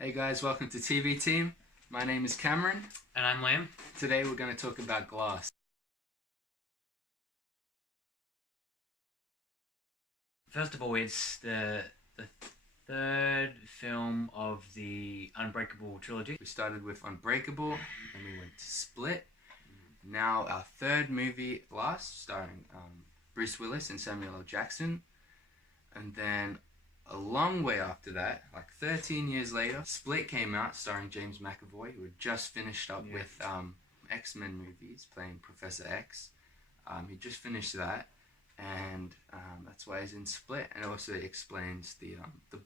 Hey guys, welcome to TV Team. My name is Cameron. And I'm Liam. Today we're going to talk about Glass. First of all, it's the third film of the Unbreakable trilogy. We started with Unbreakable, then we went to Split. Now our third movie, Glass, starring Bruce Willis and Samuel L. Jackson. And then a long way after that, like 13 years later, Split came out, starring James McAvoy, who had just finished up with X-Men movies, playing Professor X. He just finished that, and that's why he's in Split, and it also explains the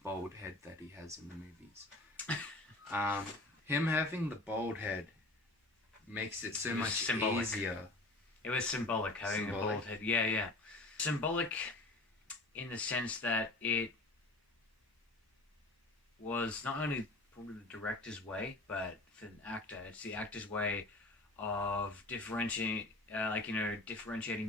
bald head that he has in the movies. Him having the bald head makes it so much symbolic. easier. It was symbolic, having a bald head. Yeah. Symbolic in the sense that it was not only probably the director's way, but for an actor, it's the actor's way of differentiating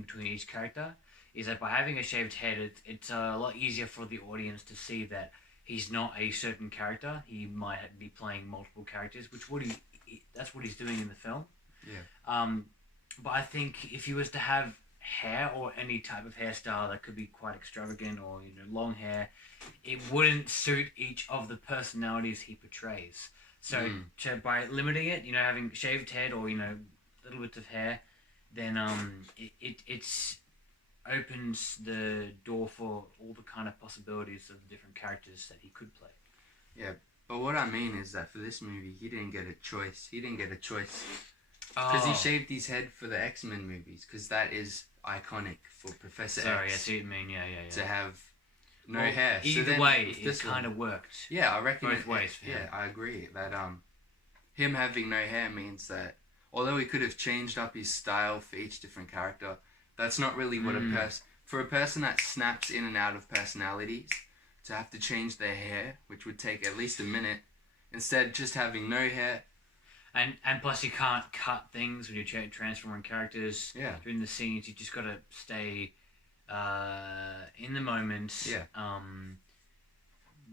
between each character. Is that by having a shaved head, it's a lot easier for the audience to see that he's not a certain character. He might be playing multiple characters, that's what he's doing in the film. Yeah. But I think if he was to have hair or any type of hairstyle that could be quite extravagant, or long hair, it wouldn't suit each of the personalities he portrays. So by limiting it, having shaved head or little bits of hair, then it's opens the door for all the kind of possibilities of the different characters that he could play. Yeah, but what I mean is that for this movie, he didn't get a choice. Because he shaved his head for the X-Men movies, because that is iconic for Professor X. Sorry, I see what you mean. Yeah. To have no hair. Either way, it kind of worked. Yeah, I reckon both ways. Yeah, I agree that him having no hair means that although he could have changed up his style for each different character, that's not really what for a person that snaps in and out of personalities, to have to change their hair, which would take at least a minute, instead just having no hair. And plus you can't cut things when you're transforming characters during the scenes. You just got to stay in the moment. Yeah.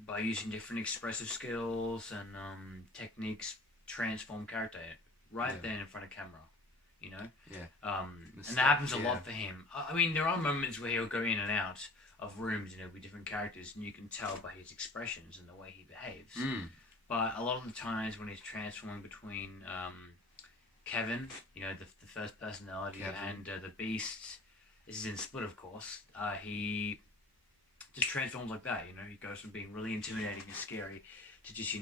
By using different expressive skills and techniques, transform character right then in front of camera. Yeah. And that happens a lot for him. I mean, there are moments where he'll go in and out of rooms, with different characters, and you can tell by his expressions and the way he behaves. But a lot of the times when he's transforming between Kevin, the first personality, and the Beast, this is in Split, of course, he just transforms like that. He goes from being really intimidating and scary to just,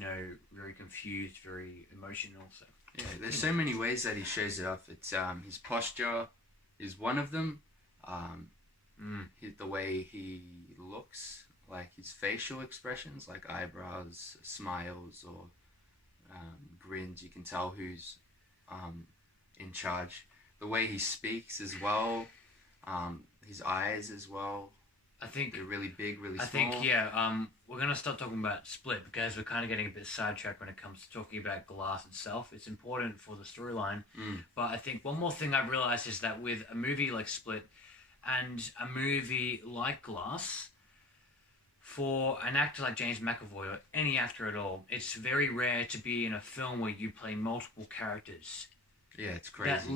very confused, very emotional. So yeah, there's so many ways that he shows it off. It's his posture is one of them. The way he looks, like his facial expressions, like eyebrows, smiles, or grins. You can tell who's in charge. The way he speaks as well, his eyes as well. I think they're really big, really small. I think we're gonna start talking about Split because we're kind of getting a bit sidetracked when it comes to talking about Glass itself. It's important for the storyline, but I think one more thing I've realized is that with a movie like Split and a movie like Glass, for an actor like James McAvoy or any actor at all, it's very rare to be in a film where you play multiple characters. Yeah, it's crazy. That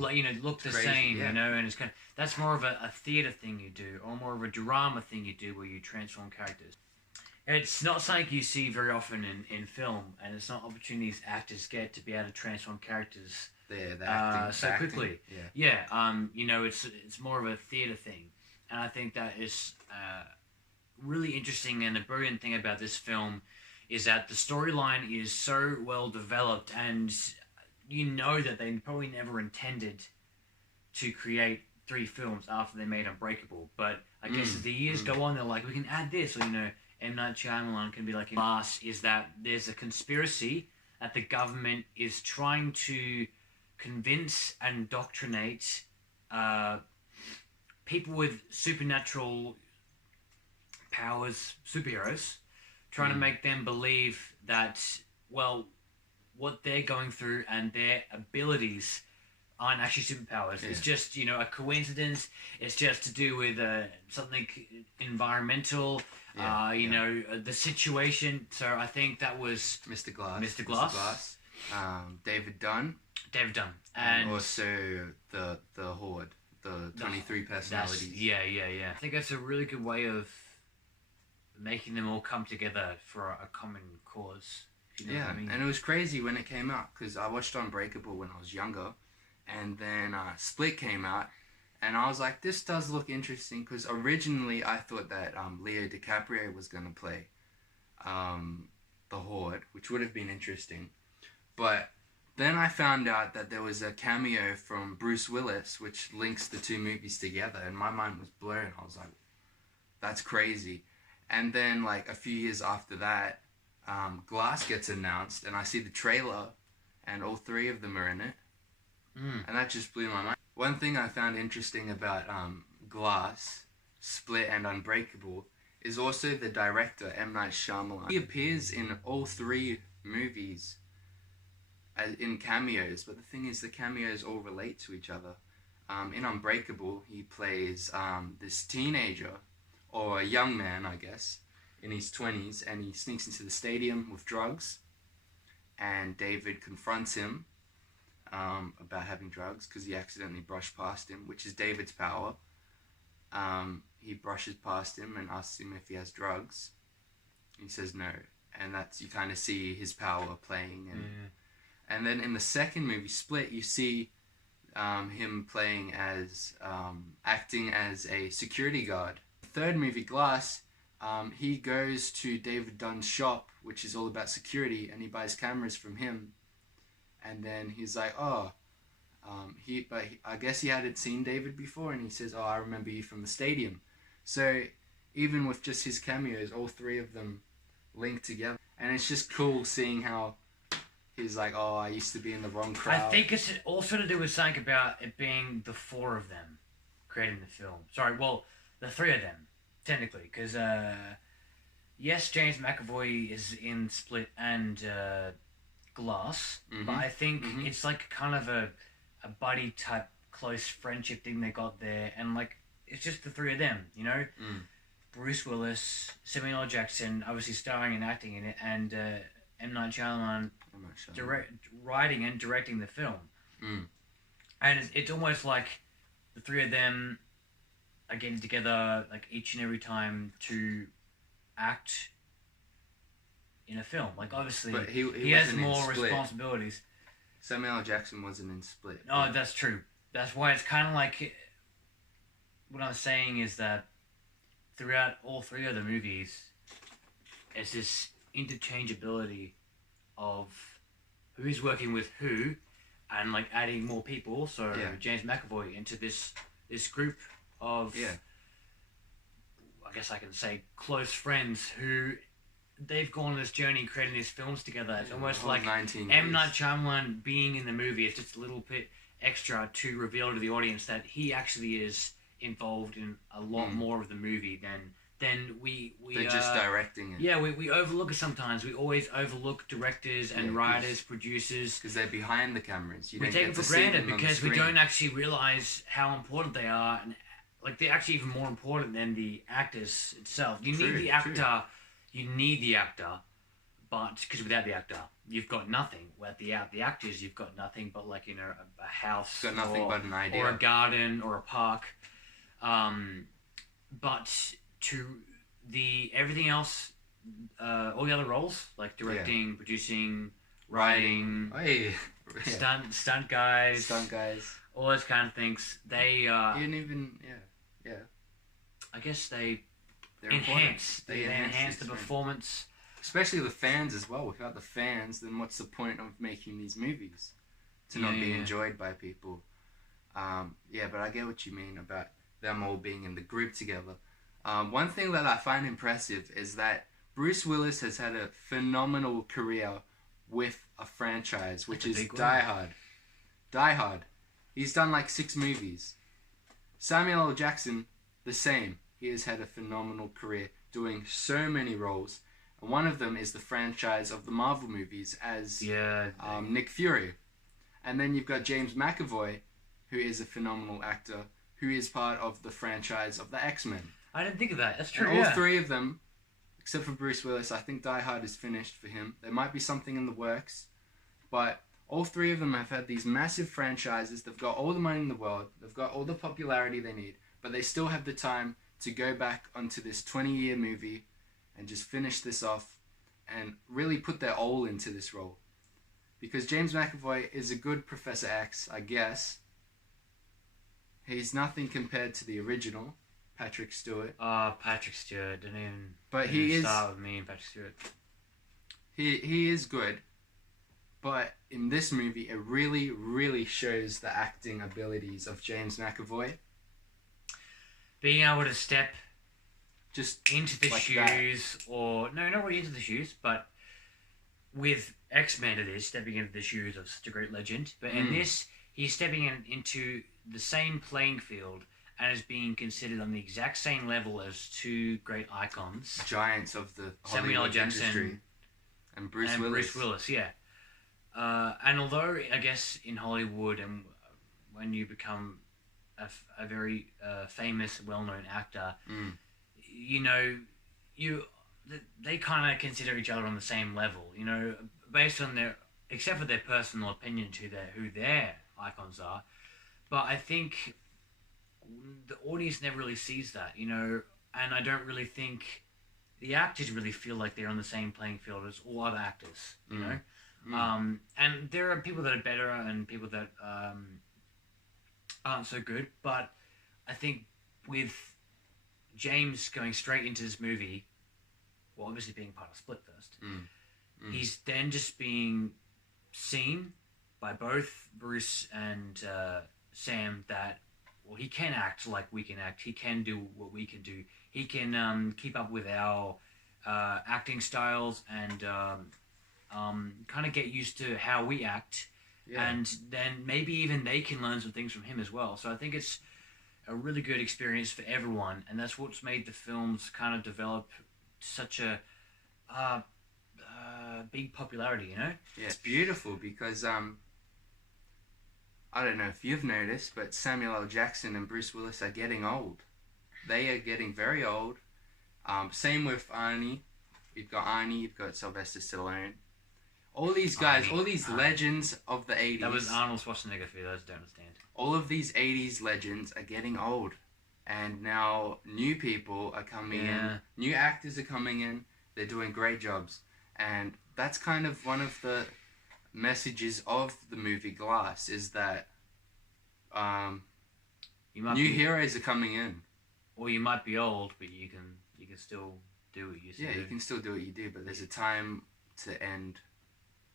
look the same, and it's that's more of a theatre thing you do, or more of a drama thing you do, where you transform characters. It's not something you see very often in film, and it's not opportunities actors get to be able to transform characters so quickly. Yeah. It's more of a theatre thing, and I think that is really interesting. And the brilliant thing about this film is that the storyline is so well developed, and that they probably never intended to create 3 films after they made Unbreakable. But I guess as the years go on, they're like, we can add this. Or, M. Night Shyamalan can be like, Glass is that there's a conspiracy that the government is trying to convince and indoctrinate people with supernatural powers, superheroes, trying to make them believe that, what they're going through and their abilities aren't actually superpowers. Yeah. It's just, you know, a coincidence. It's just to do with something environmental, you know, the situation. So I think that was Mr. Glass. Mr. Glass. David Dunn. David Dunn. And also the Horde. The 23 personalities. Yeah. I think that's a really good way of making them all come together for a common cause. If you know what I mean. And it was crazy when it came out because I watched Unbreakable when I was younger, and then Split came out, and I was like, this does look interesting because originally I thought that Leo DiCaprio was going to play the Horde, which would have been interesting, but then I found out that there was a cameo from Bruce Willis, which links the two movies together, and my mind was blown. I was like, that's crazy. And then, like, a few years after that, Glass gets announced, and I see the trailer, and all three of them are in it. And that just blew my mind. One thing I found interesting about Glass, Split, and Unbreakable is also the director, M. Night Shyamalan. He appears in all three movies in cameos, but the thing is the cameos all relate to each other. In Unbreakable, he plays this teenager, or a young man, I guess, in his 20s, and he sneaks into the stadium with drugs, and David confronts him about having drugs because he accidentally brushed past him, which is David's power. He brushes past him and asks him if he has drugs. He says no, and that's, you kind of see his power playing. And then in the second movie, Split, you see him playing as, acting as a security guard. The third movie, Glass, he goes to David Dunn's shop, which is all about security, and he buys cameras from him. And then he's like, I guess he hadn't seen David before, and he says, I remember you from the stadium. So even with just his cameos, all three of them link together. And it's just cool seeing how he's like, I used to be in the wrong crowd. I think it's also to do with something about it being the four of them creating the film. Sorry, well, the three of them, technically. Because, yes, James McAvoy is in Split and Glass, but I think it's like kind of a buddy type close friendship thing they got there, and like it's just the three of them, you know. Bruce Willis, Samuel L. Jackson, obviously starring and acting in it, and M. Night Shyamalan writing and directing the film. And it's almost like the three of them are getting together like each and every time to act in a film. Like obviously but he has more responsibilities. Samuel L. Jackson wasn't in Split. No, that's true. That's why it's kind of like, what I'm saying is that throughout all three of the movies, it's this interchangeability of who's working with who, and like adding more people. So James McAvoy into this group of, I guess I can say, close friends who they've gone on this journey creating these films together. It's almost like M. Night Shyamalan being in the movie is just a little bit extra to reveal to the audience that he actually is involved in a lot more of the movie than we they're just directing it. Yeah, we overlook it sometimes. We always overlook directors and writers, producers, because they're behind the cameras. We take them for granted because we don't actually realize how important they are, and like they're actually even more important than the actors itself. You need the actor. You need the actor, but because without the actor, you've got nothing. Without the actors, you've got nothing but like, you know, a house, got nothing but an idea, or a garden, or a park. But to the everything else, all the other roles like directing, producing, writing, stunt guys, all those kind of things. They I guess they enhance the performance. Especially the fans as well. Without the fans, then what's the point of making these movies? To not be enjoyed by people. But I get what you mean about them all being in the group together. One thing that I find impressive is that Bruce Willis has had a phenomenal career with a franchise, which is Die Hard. Die Hard. He's done like 6 movies. Samuel L. Jackson, the same. He has had a phenomenal career doing so many roles. And one of them is the franchise of the Marvel movies as Nick Fury. And then you've got James McAvoy, who is a phenomenal actor, who is part of the franchise of the X-Men. I didn't think of that. That's true. And all three of them, except for Bruce Willis, I think Die Hard is finished for him. There might be something in the works, but all three of them have had these massive franchises. They've got all the money in the world. They've got all the popularity they need, but they still have the time to go back onto this 20-year movie and just finish this off and really put their all into this role. Because James McAvoy is a good Professor X, I guess. He's nothing compared to the original, Patrick Stewart. Oh, Patrick Stewart. Didn't even, But didn't he even is start with me and Patrick Stewart. he is good. But in this movie, it really, really shows the acting abilities of James McAvoy. Being able to step Just into the like shoes, or no, not really into the shoes, but with X-Men it is stepping into the shoes of such a great legend. But in this, he's stepping into the same playing field and is being considered on the exact same level as two great icons, giants of the Samuel L. Hollywood Jackson industry. And Bruce Willis. Bruce Willis, yeah. And although I guess in Hollywood, and when you become a very famous, well-known actor, you know, they kind of consider each other on the same level, you know, based on their, except for their personal opinion to who their icons are. But I think the audience never really sees that, you know, and I don't really think the actors really feel like they're on the same playing field as all other actors, you know. And there are people that are better and people that aren't so good, but I think with James going straight into this movie, well, obviously being part of Split first, he's then just being seen by both Bruce and Sam that, well, he can act like we can act. He can do what we can do. He can keep up with our acting styles and kind of get used to how we act. Yeah. And then maybe even they can learn some things from him as well. So I think it's a really good experience for everyone, and that's what's made the films kind of develop such a big popularity, you know? Yeah, it's beautiful because I don't know if you've noticed, but Samuel L. Jackson and Bruce Willis are getting old. They are getting very old. Same with Arnie. You've got Arnie, you've got Sylvester Stallone. All these guys, all these legends of the 80s. That was Arnold Schwarzenegger for those who don't understand. All of these 80s legends are getting old. And now new people are coming in. New actors are coming in. They're doing great jobs. And that's kind of one of the messages of the movie Glass, is that new heroes are coming in. Or you might be old, but you can still do what you used to do. Yeah, you can still do what you do, but there's a time to end.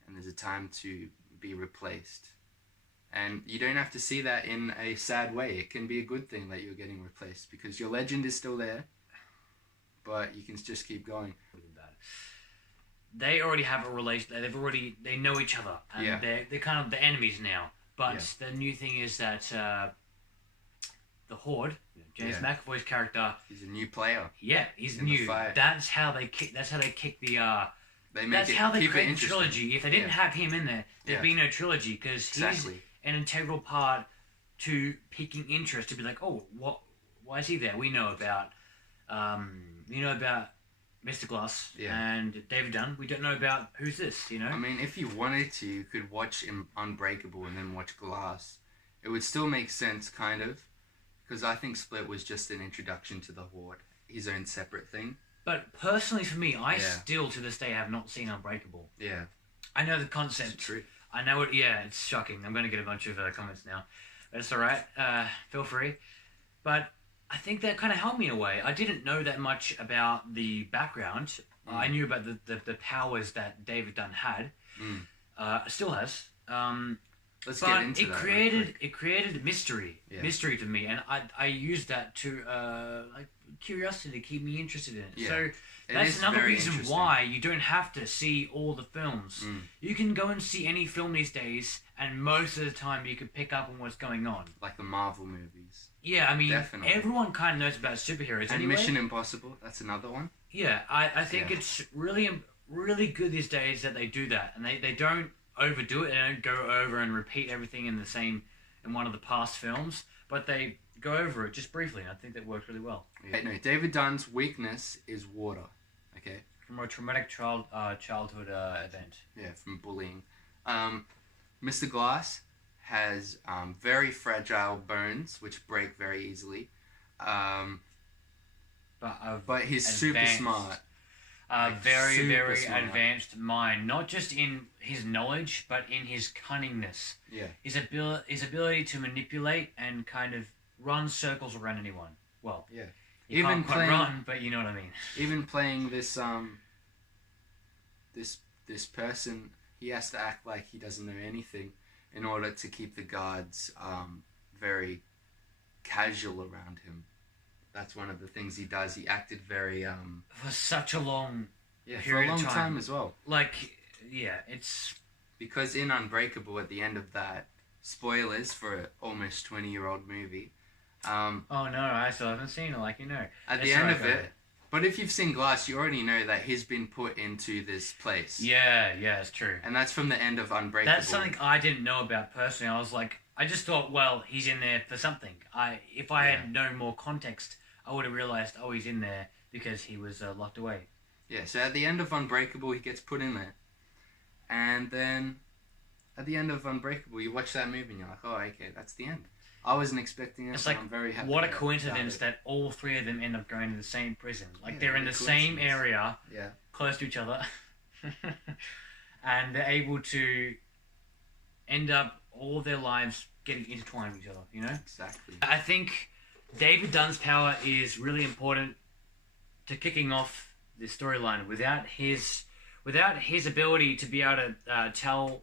And there's a time to be replaced. And you don't have to see that in a sad way. It can be a good thing that you're getting replaced because your legend is still there, but you can just keep going. They already have a relation. They know each other, and they're kind of the enemies now. But the new thing is that the Horde, James McAvoy's character, he's a new player. Yeah, he's new. That's how they kick. That's how they kick the. That's how they create the trilogy. If they didn't have him in there, there'd be no trilogy, because he's an integral part to piquing interest. To be like, oh, what? Why is he there? We know about Mr. Glass and David Dunn. We don't know about who's this. You know. I mean, if you wanted to, you could watch Unbreakable and then watch Glass. It would still make sense, kind of, because I think Split was just an introduction to the Horde, his own separate thing. But personally, for me, I still to this day have not seen Unbreakable. Yeah. I know the concept. It's true. I know it. Yeah, it's shocking. I'm going to get a bunch of comments now. But it's all right. Feel free. But I think that kind of helped me in a way. I didn't know that much about the background. I knew about the powers that David Dunn had. Still has. Let's get into that. It created mystery to me, and I used that to curiosity to keep me interested in it. Yeah. So that's another reason why you don't have to see all the films. You can go and see any film these days, and most of the time you can pick up on what's going on. Like the Marvel movies. Yeah, I mean, everyone kind of knows about superheroes. And anyway. Mission Impossible, that's another one. Yeah, I think it's really good these days that they do that, and they don't overdo it. They don't go over and repeat everything in the same in one of the past films, but they go over it just briefly, and I think that worked really well. Yeah, no, David Dunn's weakness is water. Okay. From a traumatic childhood event. Yeah, from bullying. Mr. Glass has very fragile bones, which break very easily. But he's super smart. Very, super very smart. advanced mind. Not just in his knowledge, but in his cunningness. Yeah. His ability to manipulate and kind of run circles around anyone. Well, Yeah. he can't quite run, but you know what I mean. Even playing this this person, he has to act like he doesn't know anything in order to keep the guards very casual around him. That's one of the things he does. He acted very For such a long for a period long of time. time as well. Like, yeah, it's... Because in Unbreakable, at the end of that, spoilers for an almost 20-year-old movie. Oh no, I still haven't seen it, like, you know. At the end of it, but if you've seen Glass, you already know that he's been put into this place. Yeah, it's true. And that's from the end of Unbreakable. That's something I didn't know about personally. I was like, I just thought, well, he's in there for something. If I had known more context, I would have realised, oh, he's in there because he was locked away. Yeah, so at the end of Unbreakable, he gets put in there. And then, at the end of Unbreakable, you watch that movie and you're like, oh, okay, that's the end. I wasn't expecting it, It's but like, I'm very happy. what a about coincidence it. that all three of them end up going to the same prison. Like, Yeah, they're in what the a same coincidence. area, Yeah. close to each other, and they're able to end up all their lives getting intertwined with each other, you know? Exactly. I think David Dunn's power is really important to kicking off this storyline. Without his ability to be able to tell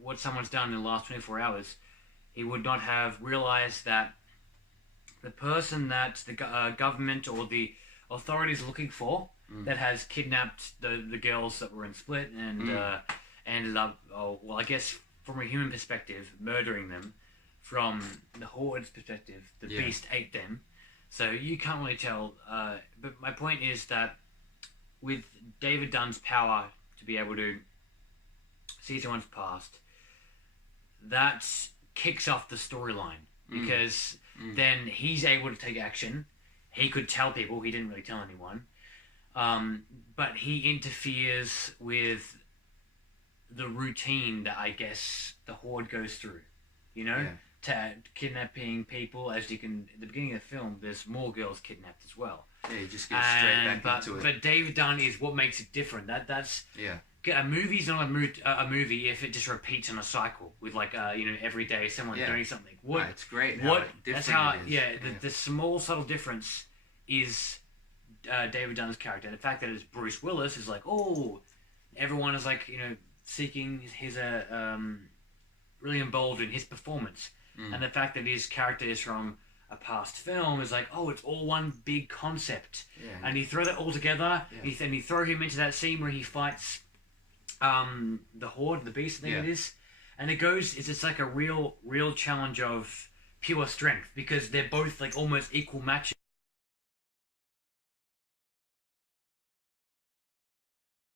what someone's done in the last 24 hours, he would not have realized that the person that the government or the authorities are looking for that has kidnapped the girls that were in Split and ended up, well, I guess from a human perspective, murdering them. From the Horde's perspective, the beast ate them. So you can't really tell. But my point is that with David Dunn's power to be able to see someone's past, that kicks off the storyline. Because then he's able to take action. He could tell people. He didn't really tell anyone. But he interferes with the routine that I guess the Horde goes through. You know? Yeah. To kidnapping people, as you can at the beginning of the film, there's more girls kidnapped as well. Yeah, you just get straight back into it. But David Dunn is what makes it different. That's a movie's not a movie if it just repeats on a cycle with like every day someone doing something. What? It's great. That's how it is. The small subtle difference is David Dunn's character. The fact that it's Bruce Willis is like, oh, everyone is like seeking his really involved in his performance. And the fact that his character is from a past film is like, oh, it's all one big concept. Yeah. And you throw that all together, and you throw him into that scene where he fights the Horde, the Beast, I think it is. And it's just like a real challenge of pure strength, because they're both like almost equal matches.